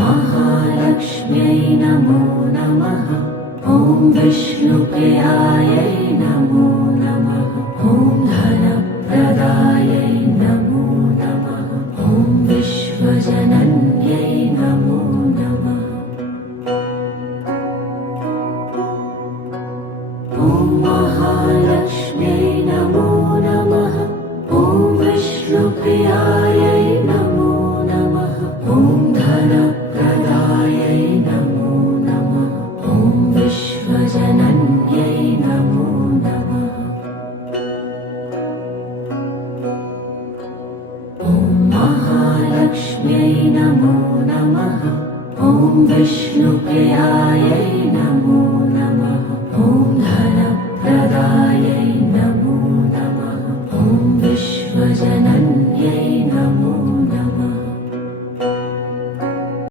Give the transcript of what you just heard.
महालक्ष्म्यै नमो नमः। ॐ विष्णुप्रियायै नमो नमः। ॐ धनप्रदायै नमो नमः। ॐ विश्वजनन्यै नमो नमः। ॐ महालक्ष्म्यै नमो नमः। ॐ विष्णुप्रियायै नमो नमः। ॐ धनप्रदायै नमो नमः। ॐ विश्वजनन्यै नमो नमः। ॐ महालक्ष्म्यै नमो नमः। ॐ विष्णुप्रियायै नमो नमः। ॐ धनप्रदायै नमो नमः। ॐ विश्वजनन्यै